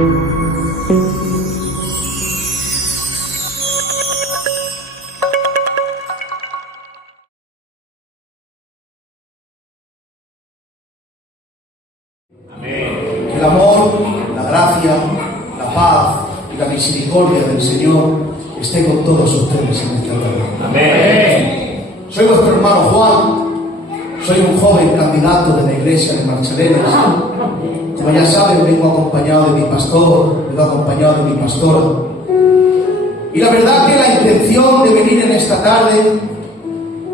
Que el amor, la gracia, la paz y la misericordia del Señor esté con todos ustedes en esta tarde. Amén. Soy vuestro hermano Juan, soy un joven candidato de la iglesia de Marchelenas. Como ya saben, vengo acompañado de mi pastor, vengo acompañado de mi pastora. Y la verdad que la intención de venir en esta tarde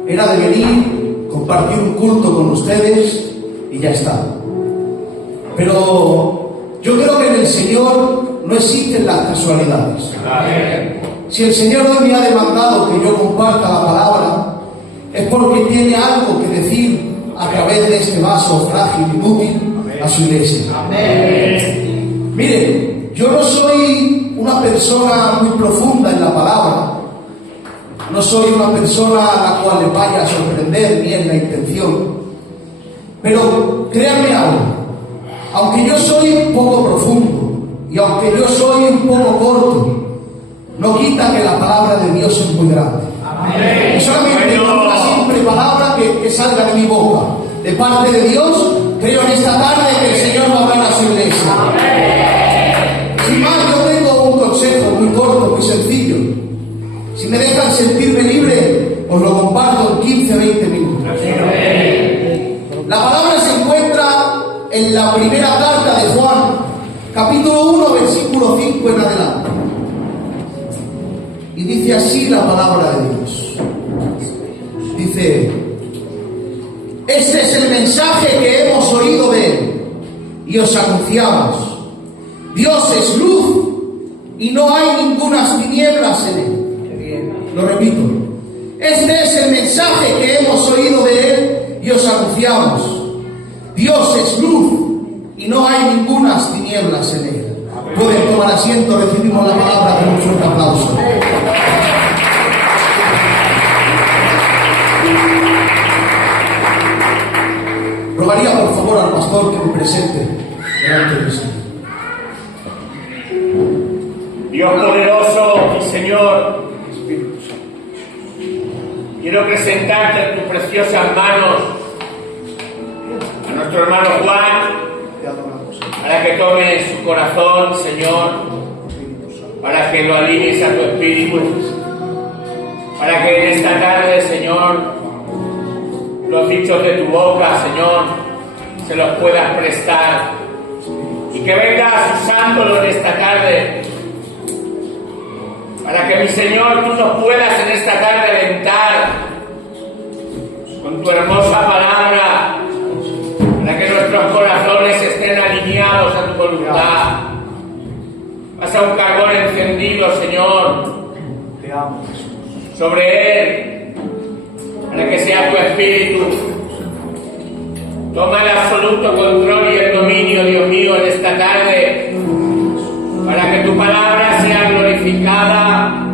era de venir, compartir un culto con ustedes y ya está. Pero yo creo que en el Señor no existen las casualidades. Amén. Si el Señor hoy me ha demandado que yo comparta la palabra, es porque tiene algo que decir a través de este vaso frágil y inútil a su iglesia. Amén. Miren, yo no soy una persona muy profunda en la palabra, no soy una persona a la cual les vaya a sorprender ni es la intención, pero créanme algo, aunque yo soy poco profundo y aunque yo soy un poco corto, no quita que la palabra de Dios es muy grande. Amén. Y solamente con una simple palabra que salga de mi boca, de parte de Dios, creo en esta tarde que el Señor va a hablar a su iglesia. Amén. Sin más, yo tengo un consejo muy corto, muy sencillo. Si me dejan sentirme libre, os lo comparto en 15-20 minutos. Amén. La palabra se encuentra en la primera carta de Juan, capítulo 1, versículo 5 en adelante. Y dice así la palabra de Dios. Dice: este es el mensaje que hemos oído de Él y os anunciamos. Dios es luz y no hay ningunas tinieblas en Él. Lo repito. Este es el mensaje que hemos oído de Él y os anunciamos. Dios es luz y no hay ningunas tinieblas en Él. Pueden tomar asiento, recibimos la palabra con un fuerte aplauso. Rogaría por favor al pastor que me presente delante de usted. Dios poderoso y Señor, quiero presentarte en tus preciosas manos a nuestro hermano Juan, para que tome su corazón, Señor, para que lo alinees a tu espíritu, para que en esta tarde, Señor, los dichos de tu boca, Señor, se los puedas prestar, y que vengas usándolo en esta tarde, para que, mi Señor, tú nos puedas en esta tarde alentar con tu hermosa palabra, para que nuestros corazones estén alineados a tu voluntad. Pasa un carbón encendido, Señor, sobre él, para que sea tu espíritu. Toma el absoluto control y el dominio, Dios mío, en esta tarde, para que tu palabra sea glorificada,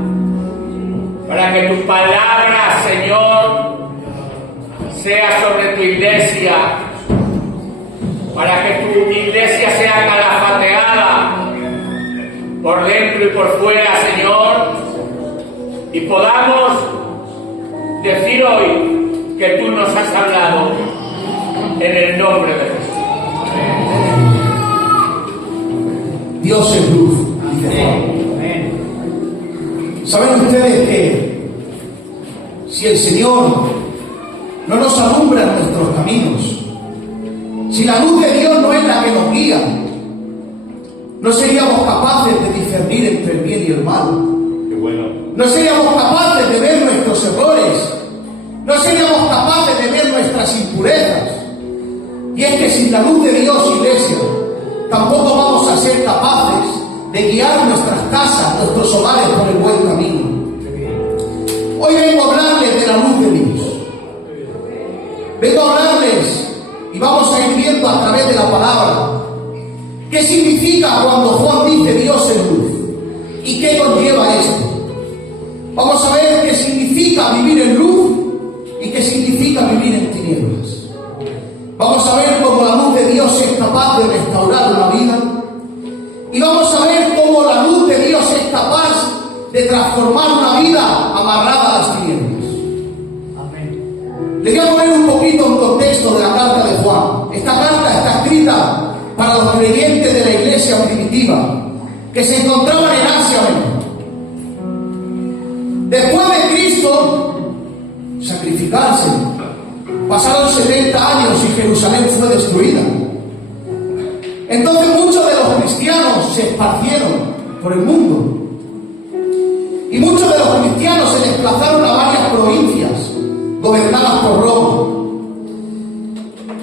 para que tu palabra, Señor, sea sobre tu iglesia, para que tu iglesia sea calafateada por dentro y por fuera, Señor, y podamos decir hoy que tú nos has hablado en el nombre de Jesús. Dios es luz, dice Juan. ¿Saben ustedes que si el Señor no nos alumbra en nuestros caminos, si la luz de Dios no es la que nos guía, no seríamos capaces de discernir entre el bien y el mal? Qué bueno. No seríamos capaces de ver nuestros errores, no seríamos capaces de ver nuestras impurezas. Y es que sin la luz de Dios, iglesia, tampoco vamos a ser capaces de guiar nuestras casas, nuestros hogares por el buen camino. Hoy vengo a hablarles de la luz de Dios. Vengo a hablarles y vamos a ir viendo a través de la palabra qué significa cuando Juan dice Dios es luz y qué conlleva esto. Vamos a ver qué significa vivir en luz y qué significa vivir en tinieblas. Vamos a ver cómo la luz de Dios es capaz de restaurar una vida. Y vamos de transformar una vida amarrada a las tinieblas. Le voy a poner un poquito un contexto de la carta de Juan. Esta carta está escrita para los creyentes de la iglesia primitiva que se encontraban en Asia Menor. Después de Cristo sacrificarse, pasaron 70 años y Jerusalén fue destruida. Entonces muchos de los cristianos se esparcieron por el mundo. Y muchos de los cristianos se desplazaron a varias provincias gobernadas por Roma.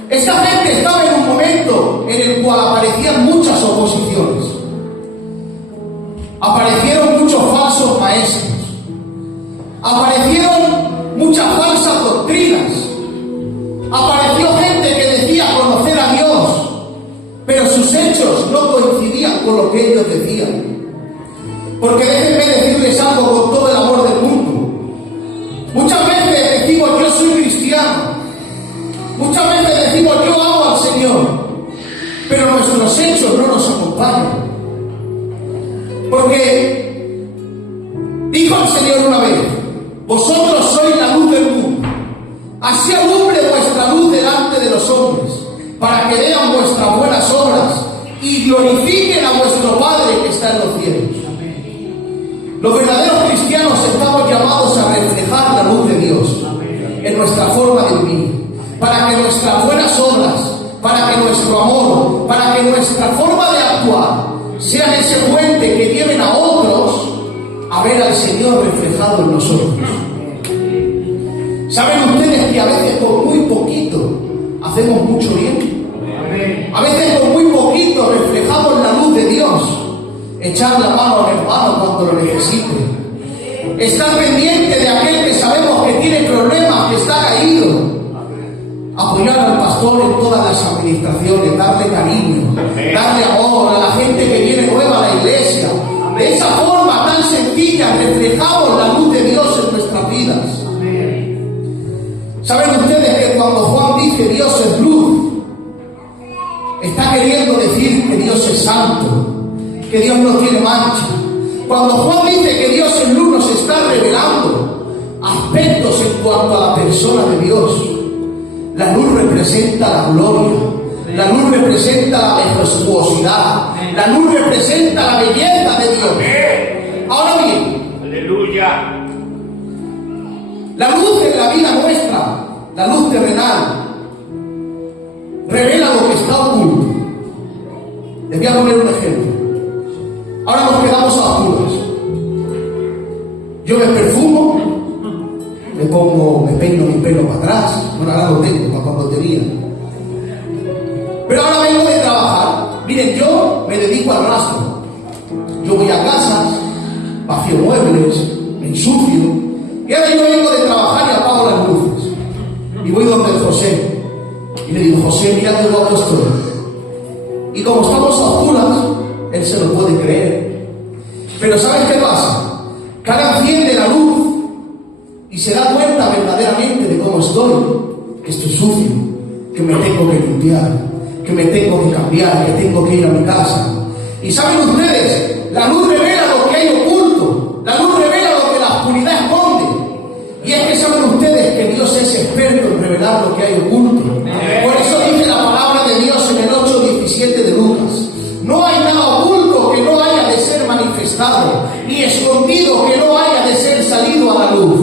Esta gente estaba en un momento en el cual aparecían muchas oposiciones. Aparecieron muchos falsos maestros. Aparecieron muchas falsas doctrinas. Apareció gente que decía conocer a Dios, pero sus hechos no coincidían con lo que ellos decían. Porque déjenme decirles algo con todo el amor del mundo. Muchas veces decimos yo soy cristiano. Muchas veces decimos yo amo al Señor. Pero nuestros hechos no nos acompañan. Porque dijo el Señor una vez: vosotros sois la luz del mundo. Así alumbre vuestra luz delante de los hombres, para que vean vuestras buenas obras y glorifiquen a vuestro Padre que está en los cielos. Los verdaderos cristianos estamos llamados a reflejar la luz de Dios en nuestra forma de vivir, para que nuestras buenas obras, para que nuestro amor, para que nuestra forma de actuar sean ese puente que lleven a otros a ver al Señor reflejado en nosotros. ¿Saben ustedes que a veces con muy poquito hacemos mucho bien? A veces con muy poquito reflejamos la luz de Dios. Echar la mano al hermano cuando lo necesite. Estar pendiente de aquel que sabemos que tiene problemas, que está caído. Apoyar al pastor en todas las administraciones, darle cariño, darle amor a la gente que viene nueva a la iglesia. De esa forma tan sencilla reflejamos la luz de Dios en nuestras vidas. ¿Saben ustedes que cuando Juan dice Dios es luz, está queriendo decir que Dios es santo, que Dios no tiene mancha? Cuando Juan dice que Dios es luz, nos está revelando aspectos en cuanto a la persona de Dios. La luz representa la gloria, la luz representa la majestuosidad, la luz representa la belleza de Dios. Ahora bien, aleluya, la luz en la vida nuestra, la luz terrenal, revela lo que está oculto. Les voy a poner un ejemplo. Ahora nos quedamos a oscuras. Yo me perfumo, me peino mi pelo para atrás. Bueno, ahora lo tengo, para cuando tenía. Pero ahora vengo de trabajar. Miren, yo me dedico al rastro. Yo voy a casas, vacío muebles, me ensucio. Y ahora yo vengo de trabajar y apago las luces. Y voy donde José. Y le digo: José, mira qué guapo estoy. Y como estamos a oscuras, él se lo puede creer. Pero ¿sabes qué pasa? Que ahora enciende la luz y se da cuenta verdaderamente de cómo estoy. Que estoy sucio, que me tengo que limpiar, que me tengo que cambiar, que tengo que ir a mi casa. Y ¿saben ustedes? La luz revela lo que hay oculto. La luz revela lo que la oscuridad esconde. Y es que saben ustedes que Dios es experto en revelar lo que hay oculto. Por eso dice la palabra de Dios en el 8:17 de Lucas: no hay nada oculto que no haya de ser manifestado, ni escondido que no haya de ser salido a la luz.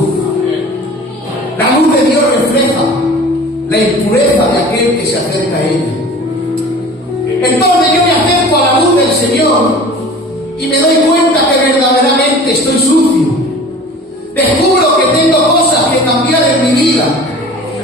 La luz de Dios refleja la impureza de aquel que se acerca a ella. Entonces yo me acerco a la luz del Señor y me doy cuenta que verdaderamente estoy sucio. Descubro que tengo cosas que cambiar en mi vida,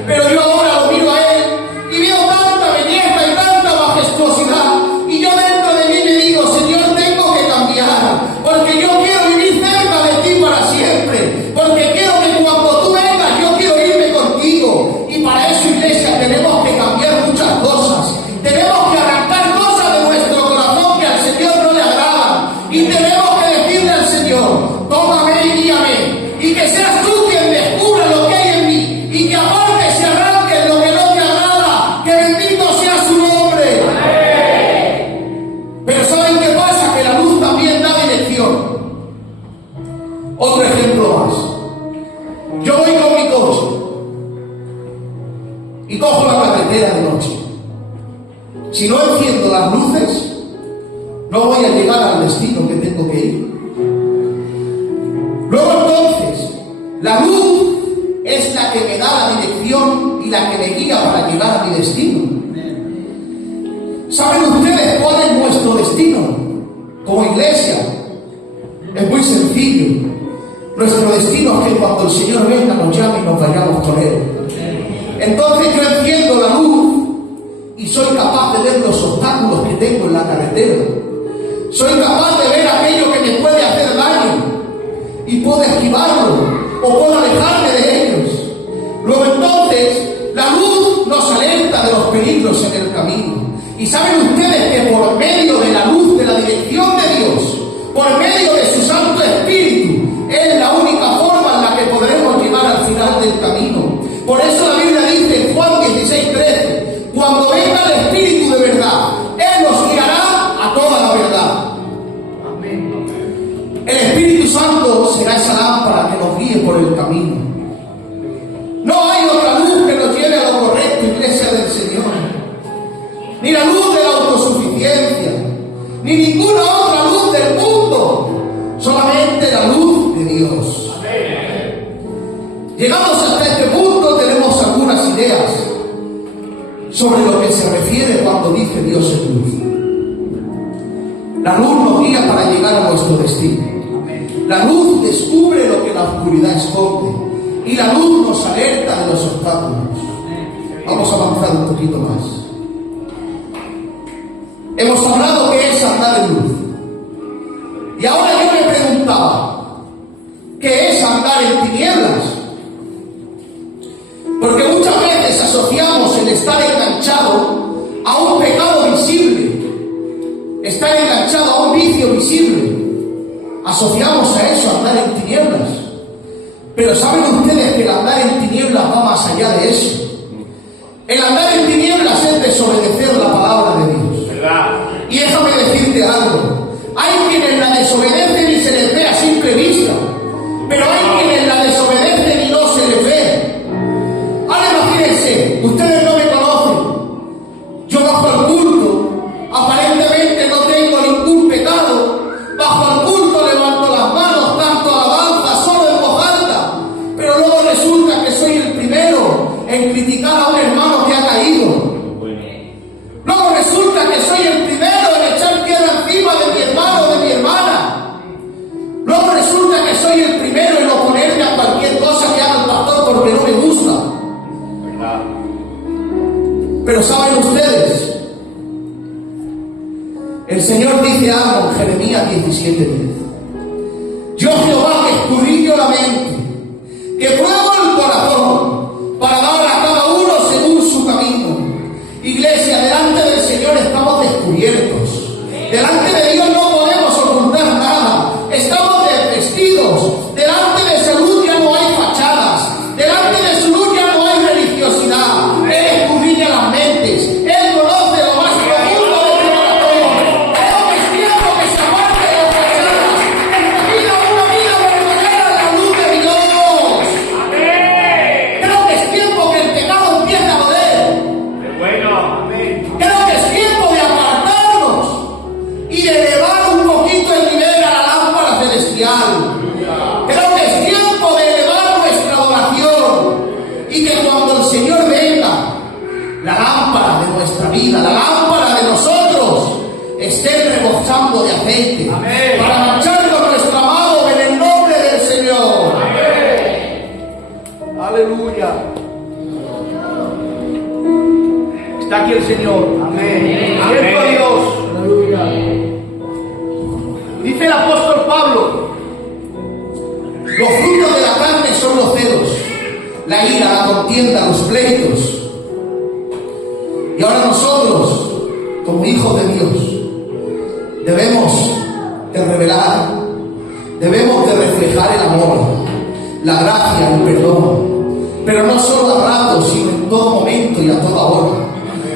pero yo ahora lo miro a Él y veo tanta belleza y tanta majestuosidad, y yo dentro de mí me digo: Señor, tengo que cambiar, porque yo quiero vivir cerca de ti para siempre, porque quiero que cuando tú vengas yo quiero irme contigo. Y para eso, iglesia, tenemos que cambiar muchas cosas. Tenemos que arrancar cosas de nuestro corazón que al Señor no le agradan, y tenemos que decirle al Señor: tómame y guíame, y que seas tú quien descubra lo que hay en mí, y que aparte se arranque Si no enciendo las luces, no voy a llegar al destino que tengo que ir. Luego entonces, la luz es la que me da la dirección y la que me guía para llegar a mi destino. ¿Saben ustedes cuál es nuestro destino como iglesia? Es muy sencillo. Nuestro destino es que cuando el Señor venga nos llame y nos vayamos con Él. Entonces yo enciendo la luz y soy capaz de ver los obstáculos que tengo en la carretera. Soy capaz de ver aquello que me puede hacer daño y puedo esquivarlo o puedo alejarme de ellos. Luego entonces la luz nos alerta de los peligros en el camino. Y saben ustedes que por medio de la luz, de la dirección de Dios, por medio de su Santo Espíritu, es la única forma en la que podremos llegar al final del camino. Por eso la Biblia dice en Juan 16:13, cuando venga el Espíritu de verdad, Él nos guiará a toda la verdad. Amén. El Espíritu Santo será esa lámpara que nos guíe por el camino. No hay otra luz que nos lleve a lo correcto, iglesia del Señor. Ni la luz de la autosuficiencia, ni ninguna otra luz del mundo, solamente la luz de Dios. Llegados hasta este punto, tenemos algunas ideas sobre lo que se refiere cuando dice Dios es luz. La luz nos guía para llegar a nuestro destino. La luz descubre lo que la oscuridad esconde y la luz nos alerta de los obstáculos. Vamos a avanzar un poquito más. Hemos hablado que es andar en luz. Y ahora yo me preguntaba, ¿qué es andar en tinieblas? Porque muchas veces asociamos el estar enganchado a un pecado visible, estar enganchado a un vicio visible. Asociamos a eso, andar en tinieblas. Pero ¿saben ustedes que el andar en tinieblas va más allá de eso? El andar en tinieblas es desobedecer la palabra de Dios. Y déjame decirte algo. Hay quienes la desobedecen y se les ve a simple vista, pero hay quienes la desobedecen y no se les ve. Ahora imagínense, ustedes no me conocen. Yo bajo al culto, aparentemente no tengo ningún pecado. Bajo al culto levanto las manos, canto alabanza, solo en voz alta. Pero luego resulta que soy el primero en criticar a un hermano que ha caído. Luego resulta que soy el primero en echar piedra encima de mi hermano o de mi hermana. Luego resulta que soy el primero en oponerme a cualquier cosa que haga el pastor porque no me gusta. Pero ¿saben ustedes? El Señor dice algo en Jeremías 17:10. Yo Jehová que escudriño la mente, que pruebo el corazón para dar a cada uno según su camino. Iglesia, delante del Señor estamos descubiertos. Delante de Dios no podemos ocultar nada. Estamos desvestidos. Delante de su luz ya no hay fachadas. Delante de su luz ya no hay religiosidad. Él escudriña las mentes. Él conoce lo más profundo de tu corazón. Creo que es tiempo que se aparte de las fachadas. Vida una vida verdadera a la luz de Dios. Creo que es tiempo que el pecado empiece a doler. Creo que es tiempo de apartarnos y de elevar un poquito el nivel a la lámpara celestial. Creo que es tiempo de elevar nuestra adoración y que cuando el Señor venga, la lámpara de nuestra vida, la lámpara de nosotros, esté rebosando de aceite. Amén. Para marcharnos nuestro amado en el nombre del Señor. Amén. Aleluya. Está aquí el Señor. Amén. Cierto a Dios. Aleluya. Dice el apóstol Pablo, los frutos de la carne son los celos, la ira, la contienda, los pleitos. Y ahora nosotros, como hijos de Dios, debemos de revelar, debemos de reflejar el amor, la gracia, el perdón, pero no solo a ratos, sino en todo momento y a toda hora.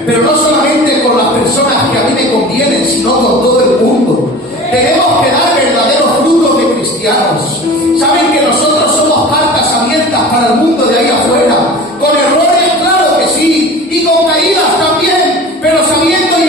Pero no solamente con las personas que a mí me convienen, sino con todo el mundo. Tenemos que dar verdaderos frutos de cristianos. Saben que nosotros somos cartas abiertas para el mundo de ahí afuera, con errores, claro que sí, y con caídas también, pero sabiendo y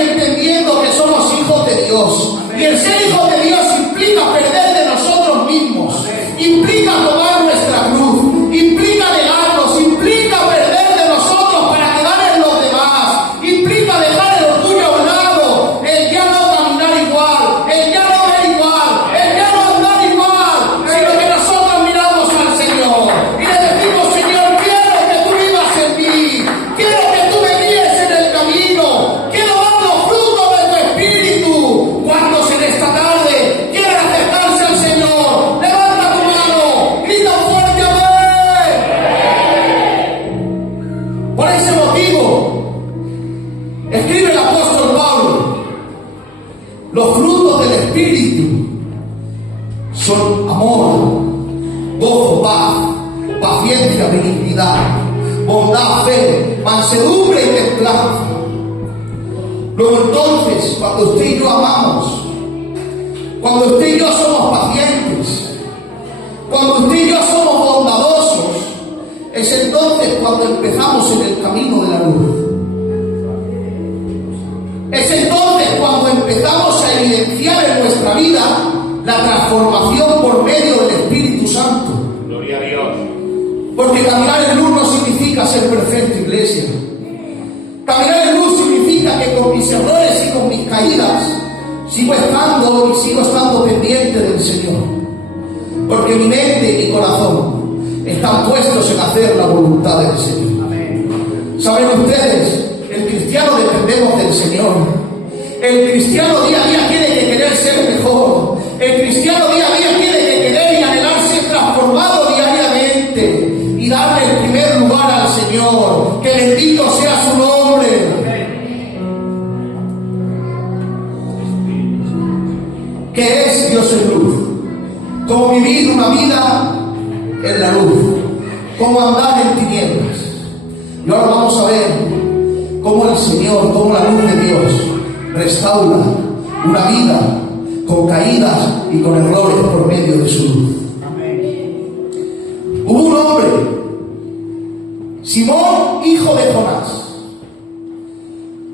Los frutos del Espíritu son amor, gozo, paz, paciencia, benignidad, bondad, fe, mansedumbre y templanza. Luego entonces, cuando usted y yo amamos, cuando usted y yo somos pacientes, cuando usted y yo somos bondadosos, es entonces cuando empezamos en el camino de la luz. Es entonces cuando empezamos a evidenciar en nuestra vida la transformación por medio del Espíritu Santo. Gloria a Dios. Porque caminar en luz no significa ser perfecto, iglesia. Caminar en luz significa que con mis errores y con mis caídas sigo estando pendiente del Señor. Porque mi mente y mi corazón están puestos en hacer la voluntad del Señor. Amén. ¿Saben ustedes? El cristiano dependemos del Señor. El cristiano día a día tiene que querer ser mejor. El cristiano día a día tiene que querer y anhelar ser transformado diariamente y darle el primer lugar al Señor. Que bendito sea su nombre. ¿Qué es Dios en luz? Cómo vivir una vida en la luz, cómo andar en tinieblas. Y ahora vamos a ver cómo el Señor, cómo la luz de Dios restaura una vida con caídas y con errores por medio de su luz. Amén. Hubo un hombre, Simón, hijo de Jonás,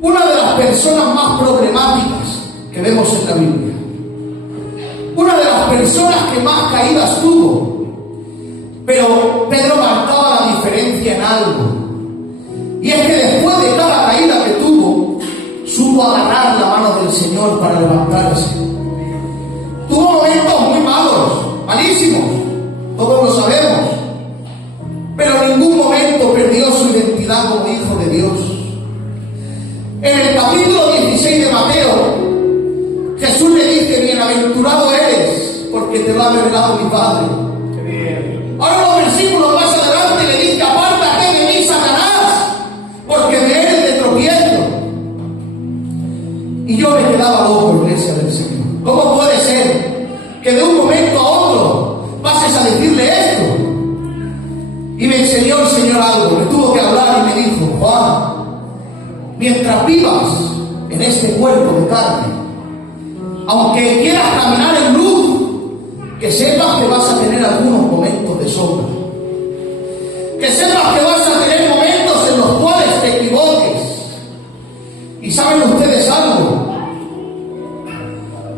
una de las personas más problemáticas que vemos en la Biblia, una de las personas que más caídas tuvo, pero Pedro marcaba la diferencia en algo, y es que después de cada caída que tuvo, supo agarrar la mano del Señor para levantarse. Tuvo momentos muy malos, malísimos, todos lo sabemos, pero en ningún momento perdió su identidad como hijo de Dios. En el capítulo 16 de Mateo, Jesús le dice: bienaventurado eres, porque te lo ha revelado mi Padre. Ahora en los versículos más adelante le dice: apártate de mí, Satanás, porque me eres de tropiezo. Y yo me quedaba loco, iglesia del Señor. ¿Cómo puede ser que de un momento a otro pases a decirle esto? Y me enseñó el Señor algo, me tuvo que hablar y me dijo: Juan, mientras vivas en este cuerpo de carne, aunque quieras caminar en luz, que sepas que vas a tener algunos momentos de sombra. Que sepas que vas a tener momentos en los cuales te equivoques. ¿Y saben ustedes algo?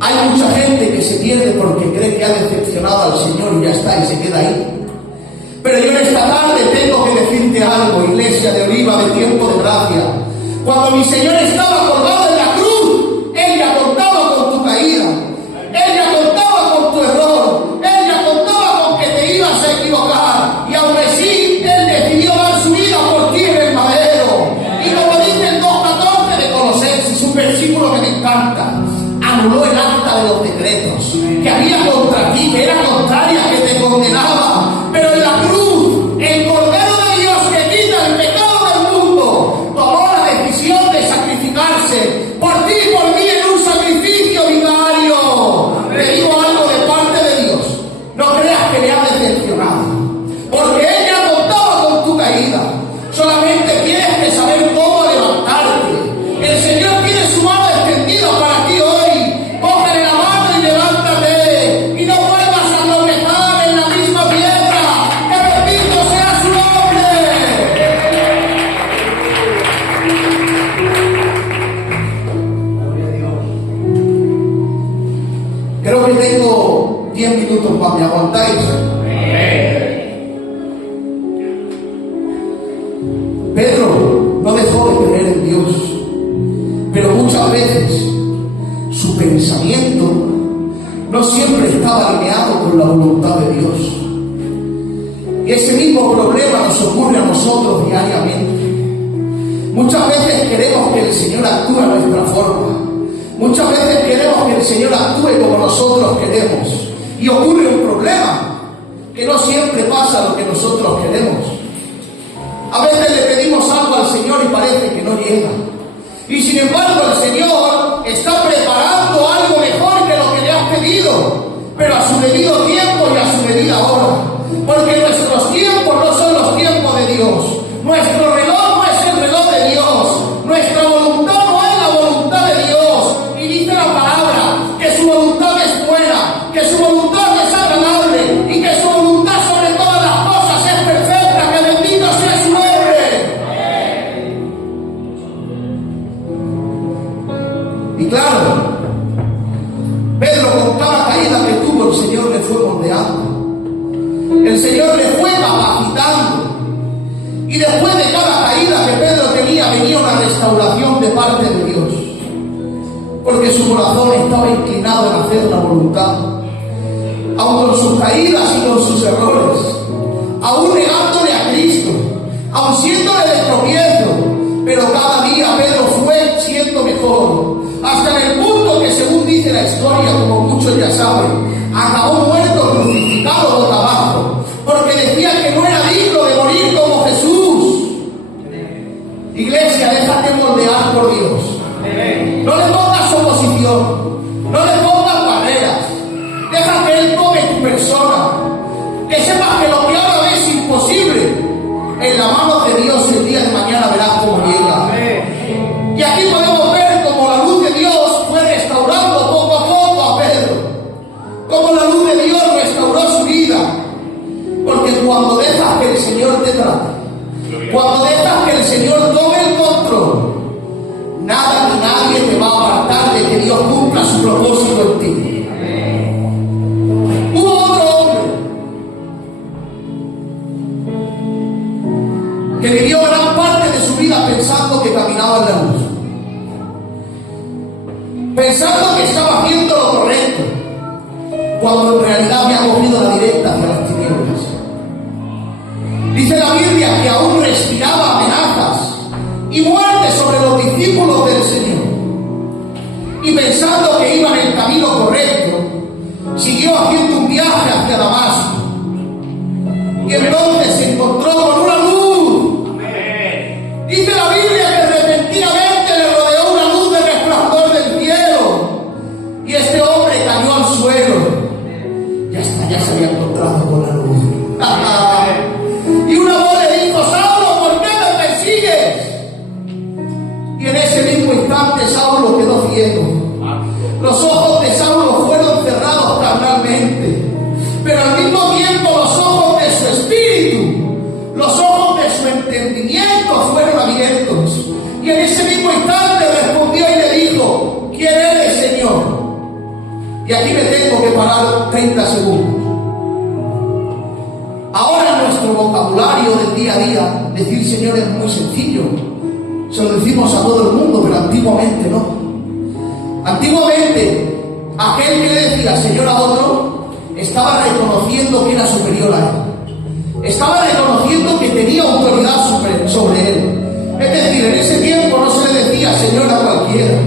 Hay mucha gente que se pierde porque cree que ha decepcionado al Señor y ya está, y se queda ahí. Pero yo en esta tarde tengo que decirte algo, iglesia de Oliva de Tiempo de Gracia. Cuando mi Señor estaba colgado en la cruz, Él ya contaba con tu caída, Él ya contaba con tu error, Él ya contaba con que te ibas a equivocar, y aún así Él decidió dar su vida por ti en el madero. Y como dice el 2:14 de Colosenses, un versículo que me encanta: anuló el acta de los decretos que había contra ti, que era contraria, que te condenaba. Pero en la cruz, el Cordero de Dios que quita el pecado del mundo, tomó la decisión de sacrificarse por ti y por mí en un sacrificio vicario. Te digo algo de parte de Dios: no creas que le ha decepcionado, porque Él ya contaba con tu caída. Solamente tienes que saber cómo levantarte. El Señor tiene su mano extendida para ti hoy. Cógele la mano y levántate, y no vuelvas a tropezar en la misma piedra. ¡Que bendito sea su nombre! Gloria a Dios. Creo que tengo 10 minutos más, ¿me aguantáis? Pedro no dejó de creer en Dios, pero muchas veces su pensamiento no siempre estaba alineado con la voluntad de Dios. Y ese mismo problema nos ocurre a nosotros diariamente. Muchas veces queremos que el Señor actúe a nuestra forma. Muchas veces queremos que el Señor actúe como nosotros queremos. Y ocurre un problema, que no siempre pasa lo que nosotros queremos. A veces le pedimos algo al Señor y parece que no llega. Y sin embargo el Señor está preparando algo Y claro, Pedro, con cada caída que tuvo, el Señor le fue moldeando. El Señor le fue capacitando. Y después de cada caída que Pedro tenía, venía una restauración de parte de Dios. Porque su corazón estaba inclinado en hacer la voluntad. Aun con sus caídas y con sus errores. Aún negándole a Cristo. Aun siéndole de tropiezo. Pero cada día Pedro fue siendo mejor. Hasta en el punto que, según dice la historia, como muchos ya saben, acabó muerto, crucificado boca abajo. Porque decía que no era digno de morir como Jesús. Iglesia, déjate moldear por Dios. No le pongas oposición. No le pongas barreras. Deja que Él tome tu persona. Que sepas que lo que ahora ves imposible, en la mano de Dios el día de mañana verás cómo llega. Y aquí podemos ver cómo la luz de Dios fue restaurando poco a poco a Pedro. Cómo la luz de Dios restauró su vida. Porque cuando dejas que el Señor te trate, cuando dejas que el Señor tome el control, nada ni nadie te va a apartar de que Dios cumpla su propósito en ti. Hubo otro hombre que vivió gran parte de su vida pensando que caminaba en la luz, pensando que estaba haciendo lo correcto, cuando en realidad había cogido la directa hacia las tinieblas. Dice la Biblia que aún respiraba amenazas y muerte sobre los discípulos del Señor. Y pensando que iba en el camino correcto, siguió haciendo un viaje hacia Damasco. Y entonces se encontró con una luz. Dice la Biblia que repentinamente le rodeó una luz de resplandor del cielo. Y este hombre cayó al suelo. Ya se había encontrado con la luz. Y una voz le dijo: Saulo, ¿por qué me persigues? Y en ese mismo instante Saulo quedó ciego. Los ojos de Saulo fueron cerrados carnalmente, pero al mismo tiempo los ojos de su espíritu, los ojos de su entendimiento fueron abiertos. Y en ese mismo instante respondió y le dijo: ¿Quién eres, Señor? Y aquí me tengo que parar 30 segundos. Ahora en nuestro vocabulario del día a día, decir Señor es muy sencillo. Se lo decimos a todo el mundo, pero antiguamente no. Antiguamente, aquel que le decía Señor a otro, estaba reconociendo que era superior a él. Estaba reconociendo que tenía autoridad sobre él. Es decir, en ese tiempo no se le decía Señor a cualquiera.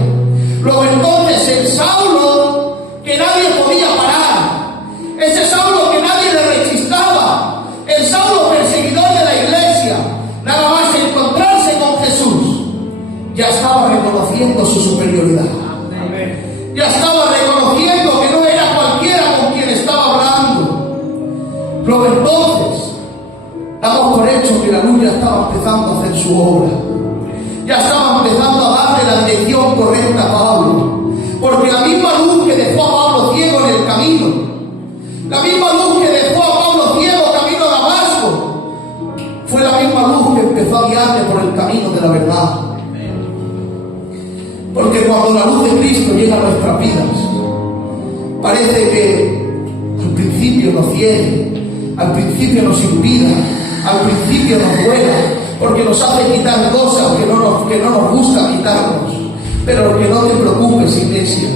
Luego entonces el Saulo, que nadie podía parar, ese Saulo que nadie le rechistaba, el Saulo perseguidor de la iglesia, nada más encontrarse con Jesús, ya estaba reconociendo su superioridad. Ya estaba reconociendo que no era cualquiera con quien estaba hablando. Luego entonces damos por hecho que la luz ya estaba empezando a hacer su obra. Ya estaba empezando a darle la dirección correcta a Pablo. Porque la misma luz que dejó a Pablo ciego en el camino, la misma luz que dejó a Pablo ciego camino a Damasco, fue la misma luz que empezó a guiarle por el camino de la verdad. Porque cuando la luz de Cristo llega a nuestras vidas, parece que al principio nos ciega, al principio nos impida, al principio nos duela, porque nos hace quitar cosas que no nos gusta quitarnos. Pero que no te preocupes, iglesia,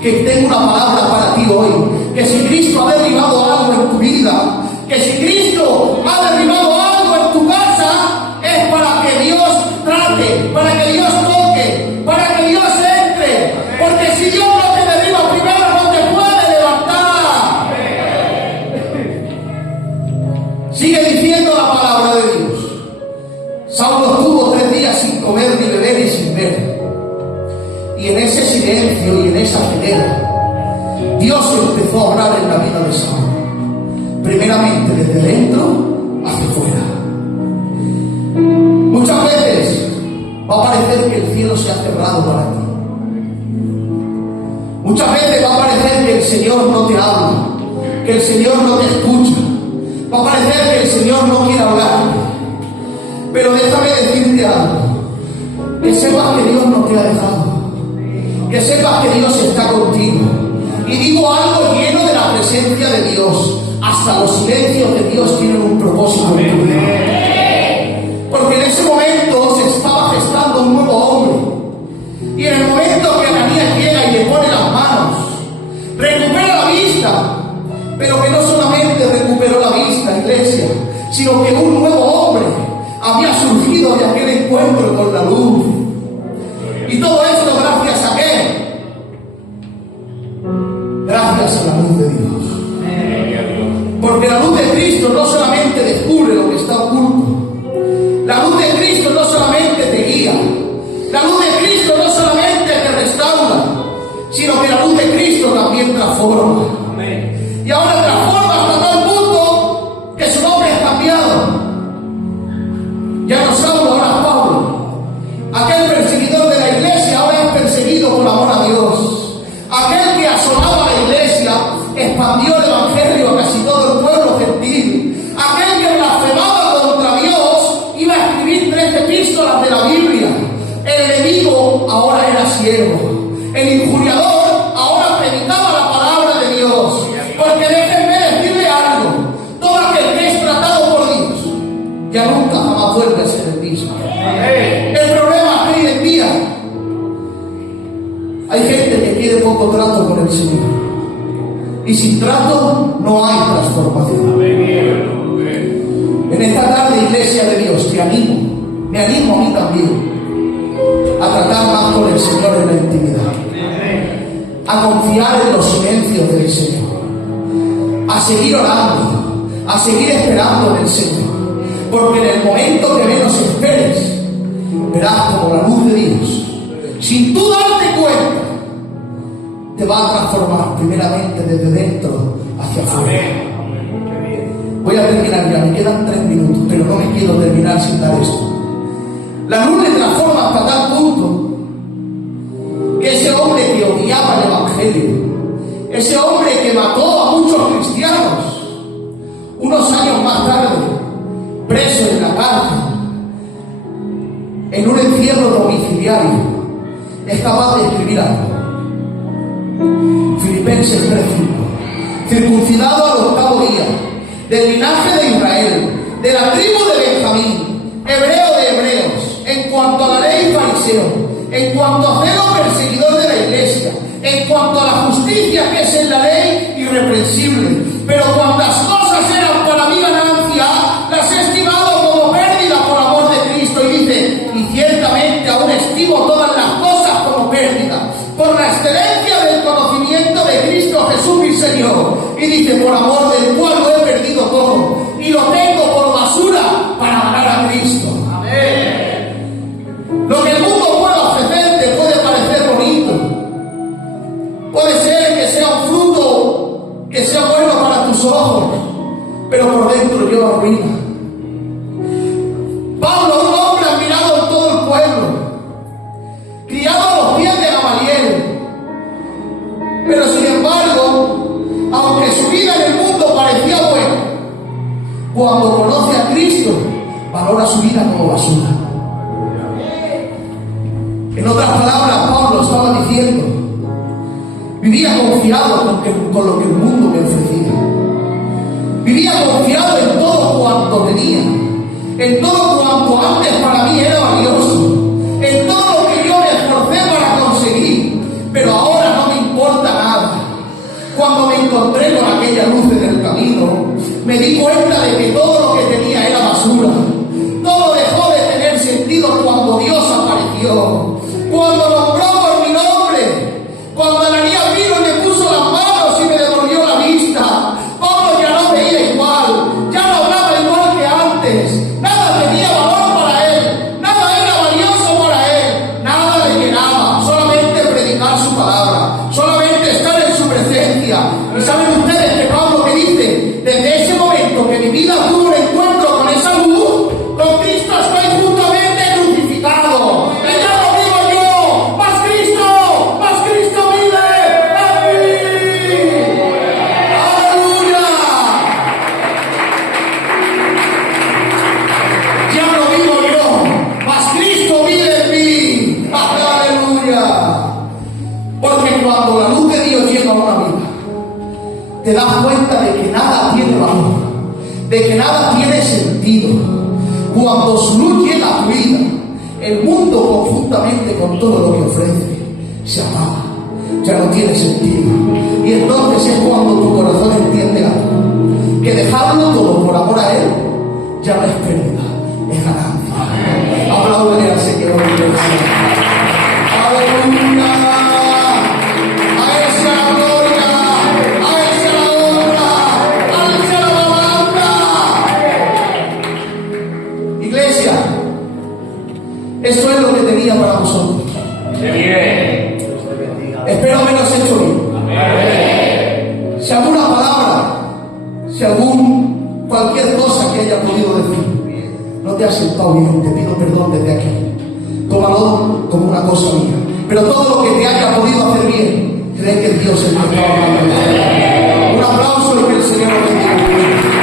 que tengo una palabra para ti hoy, que si Cristo ha derribado algo en tu vida, que si Cristo ha derribado algo en tu casa, es para que Dios trate, para que Dios toque, para que Dios entre, porque si Dios no te derriba primero, no te puede levantar. Sigue diciendo la palabra de Dios. Saulo estuvo 3 días sin comer, ni beber y sin ver. Y en ese silencio y en esa genera, Dios empezó a obrar en la vida de Saulo. Primeramente desde dentro hacia fuera. Muchas veces va a parecer que el cielo se ha cerrado para ti. Muchas veces va a parecer que el Señor no te habla, que el Señor no te escucha. Va a parecer que el Señor no quiere hablarte. Pero déjame decirte algo, que sepas que Dios no te ha dejado, que sepas que Dios está contigo. Y digo algo lleno de la presencia de Dios. Hasta los silencios de Dios tienen un propósito en tu vida. Porque en ese momento se estaba gestando un nuevo hombre. Y en el momento que Ananías llega y le pone las manos, recupera la vista. Pero que no solamente recuperó la vista, iglesia, sino que un nuevo hombre había surgido de aquel encuentro con la luz. Y todo esto gracias a qué? Gracias a la luz de Dios. Porque la luz de Cristo no solamente descubre lo que está oculto. La luz de Cristo no solamente te guía. La luz de Cristo no solamente te restaura, sino que la luz de Cristo también transforma. Y ahora transforma hasta tal punto que su nombre es cambiado. Ya no Saulo, ahora es Pablo. Aquel perseguidor de la iglesia ahora es perseguido por amor a Dios. Aquel que asolaba la iglesia expandió el evangelio a casi todo el pueblo gentil. Aquel que blasfemaba contra Dios iba a escribir 3 epístolas de la Biblia. El enemigo ahora era siervo. El injuriador ahora predicaba la palabra de Dios. Porque déjenme decirle algo: todo aquel que es tratado por Dios ya nunca jamás vuelve a ser el mismo. El problema es que hoy en día hay gente que quiere poco trato con el Señor, y sin trato no hay transformación. En esta tarde, iglesia de Dios, te animo, me animo a mí también a tratar más con el Señor en la intimidad, a confiar en los silencios del Señor, a seguir orando, a seguir esperando en el Señor, porque en el momento que menos esperes, verás como la luz de Dios, sin tú darte cuenta, te va a transformar primeramente desde dentro hacia afuera. Voy a terminar ya, me quedan 3 minutos, pero no me quiero terminar sin dar esto. La luz le transforma hasta tal punto que ese hombre que odiaba el evangelio, ese hombre que mató a muchos cristianos, unos años más tarde, preso en la cárcel, en un encierro domiciliario, es capaz de escribir algo. Filipenses 3:5. Circuncidado al 8º día, del linaje de Israel, de la tribu de Benjamín, hebreo de hebreos, en cuanto a la ley fariseo, en cuanto a celo perseguidor de la iglesia, en cuanto a la justicia que es en la ley, irreprensible. Pero cuantas cosas eran para mí ganancia, las he estimado como pérdida por amor de Cristo. Y dice: y ciertamente aún estimo todas las cosas como pérdida, por la excelencia del conocimiento de Cristo Jesús mi Señor. Y dice: por amor del cual lo he perdido todo, y lo tengo por basura para ganar a Cristo. Amén. Lo que el mundo pueda ofrecerte puede parecer bonito. Puede ser que sea un fruto que sea bueno para tus ojos, pero por dentro lleva ruina. Pablo, un hombre admirado en todo el pueblo, criado a los pies de Gamaliel, pero sin embargo, aunque su vida en el mundo parecía buena, cuando conoce a Cristo, valora su vida como basura. En otras palabras, Pablo estaba diciendo: vivía confiado con lo que el mundo me ofrecía. Vivía confiado en todo cuanto tenía, en todo cuanto antes para mí era valioso, en todo lo que yo me esforcé para conseguir, pero ahora no me importa nada. Cuando me encontré con aquella luz en el camino, me di cuenta de que todo lo que tenía era basura. Todo dejó de tener sentido cuando Dios apareció, cuando nombró por mi nombre, cuando Ananías vino y me puso las manos y me devolvió la vista. Pablo ya no veía igual, ya no hablaba igual que antes. Nada tenía valor para él, nada era valioso para él, nada le llenaba, solamente predicar su palabra, solamente estar en su presencia. Y saben ustedes que Pablo que dice: desde ese momento que mi vida tuvo un encuentro con esa luz, con Cristo estoy juntamente crucificado. Y ya no vivo yo, más Cristo vive en mí. ¡Aleluya! Ya no vivo yo, más Cristo vive en mí. ¡Aleluya! te das cuenta de que nada tiene valor, de que nada tiene sentido. Cuando su luz llega a tu vida, el mundo conjuntamente con todo lo que ofrece se apaga, ya no tiene sentido. Y entonces es cuando tu corazón entiende algo, que dejarlo todo por amor a Él ya no es pérdida, es ganancia. Apláudele al Señor. Aleluya. A Él sea la gloria, a Él sea la honra, a Él sea la alabanza. Iglesia, esto es lo que tenía para vosotros. Espero haberos hecho bien. Si alguna palabra, si cualquier cosa que haya podido decir no te ha sentado bien, te pido perdón desde aquí. Tómalo como una cosa mía. Pero todo lo que te haya podido hacer bien, cree que Dios es el que está hablando. Un aplauso y que el Señor nos bendiga.